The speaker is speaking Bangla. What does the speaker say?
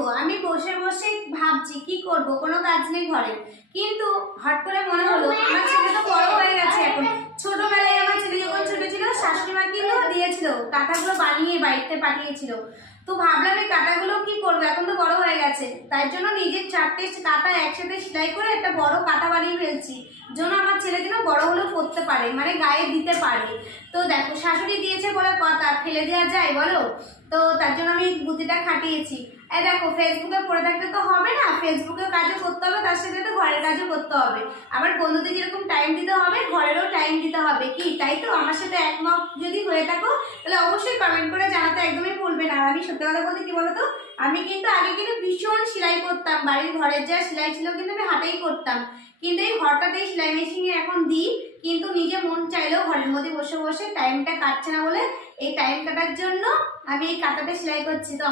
দেখো আমি বসে বসে ভাবছি কি করব, কোনো কাজ নেই ঘরে, কিন্তু হঠাৎ করে মনে হলো আমার ছেলে তো বড় হয়ে গেছে এখন। ছোটবেলায় আমার ছেলে যখন ছোট ছিল শাশুড়ি মা কিন্তু দিয়েছিল, কাঁথাগুলো বানিয়ে বাড়িতে পাঠিয়েছিল। তো ভাবলাম এই কাঁথাগুলো কি করবো, এখন তো বড় হয়ে গেছে, তাই জন্য নিজের 4টে কাঁথা একসাথে সেলাই করে একটা বড় কাঁথা বানিয়ে ফেলছি, যেন আমার ছেলে যেন বড় হলেও পরতে পারে, মানে গায়ে দিতে পারে। তো দেখো শাশুড়ি দিয়েছে বলে কথা ফেলে দেওয়া যায় বলো? তো তার জন্য আমি বুদ্ধিটা খাটিয়েছি। এই দেখো ফেসবুকে পড়ে থাকলে তো হবে না, ফেসবুকেও কাজও করতে হবে, তার সাথে তো ঘরের কাজও করতে হবে। আবার বন্ধুদের যেরকম টাইম দিতে হবে ঘরেরও টাইম দিতে হবে, কি তাই তো? আমার সাথে একমত যদি হয়ে থাকো তাহলে অবশ্যই কমেন্ট করে জানাতে একদমই ভুলবে না। আর আমি সত্যি কথা বলতে কি বলতো, আমি কিন্তু আগে কিন্তু ভীষণ সেলাই করতাম, বাড়ির ঘরের যা সেলাই ছিল কিন্তু আমি হাতেই করতাম, কিন্তু এই হঠাৎ এই সেলাই মেশিনে এখন দিই, কিন্তু নিজে মন চাইলেও ঘরের মধ্যে বসে বসে টাইমটা কাটছে না বলে এই টাইম কাটার জন্য আমি এই কাঁথাটা সেলাই করছি। তো